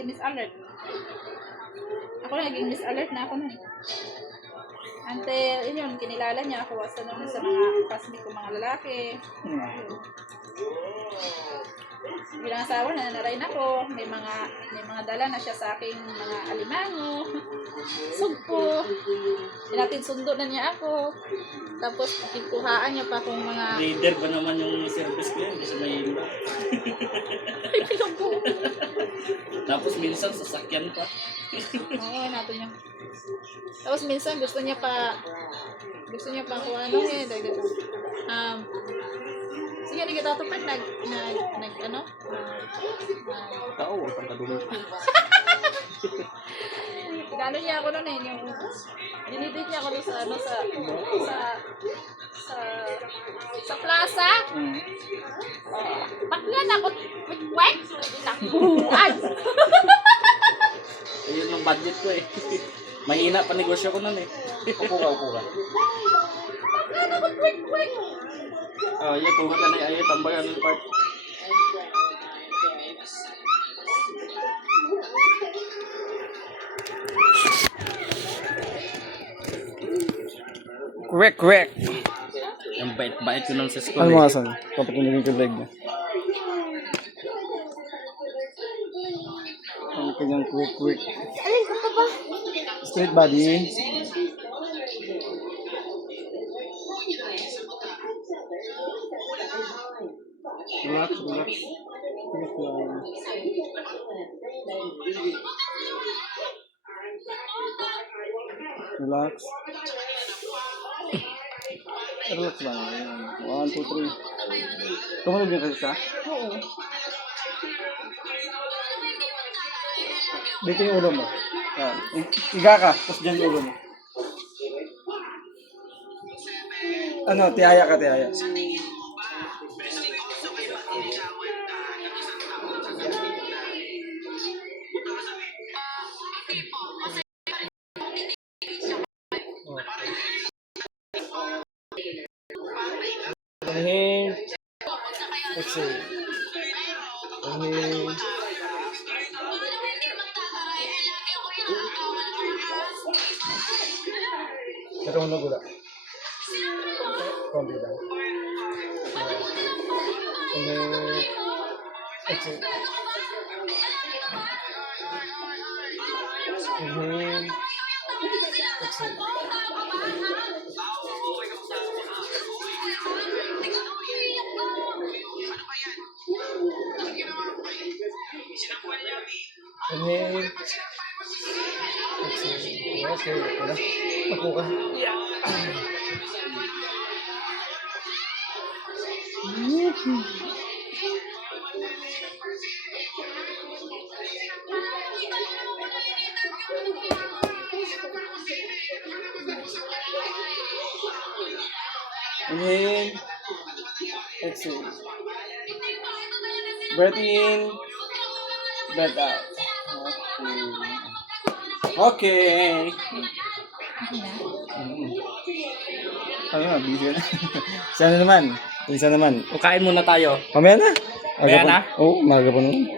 si Miss Alert. Ako naging Miss Alert na ako nun. Until, yun, kinilala niya ako sa mga classmate ko, mga lalaki. Bilang asawa na narain ako, may mga dala na siya sa aking mga alimango, sugpo, pinatid sundo na niya ako, tapos kikuhaan niya pa akong mga... Leader ba naman yung service ko yun? Hindi siya mahilo. Ay, pinagpo. Tapos minsan sasakyan pa. Oo, nato niya. Tapos minsan gusto niya pa kung ano eh, sige, hindi kita tupad, Tao, ang kadumi. Gano niya ako nun eh, yung dinidate niya ako doon sa plaza. Baklan ako, wait, nakuhan. Ayun yung budget ko eh. Mahina pa negosyo ko nun eh. Upo ka. Baklan ako, wait. Oh, iya, tuwa ka na ayun, tambagan ng part. Quick. Yung bait ko nun sa school Ano eh. mga son? Papatunogin ko leg niya. Ang kanyang quick. Alin ko ba? Straight body. Relax. Relax. Relax lang. 1, 2, 3. Tumunog yung kasi siya? Oo. Dito yung ulo mo. Yan. Higa ka. Tapos dyan yung ulo mo. Ano? Tihaya ka. Inhale. Exhale. Inhale. Ito mo nagula. Konti lang. Inhale. Exhale. Inhale. Exhale. Inhale. Exhale. Okay. Ako ka. Inhale. Exhale. Breath in. Breath out. Okay. Ano na, busy na. Sana naman. Isa naman. Kain muna tayo. Mamaya na. Mamaya na? Oo, maga pa naman.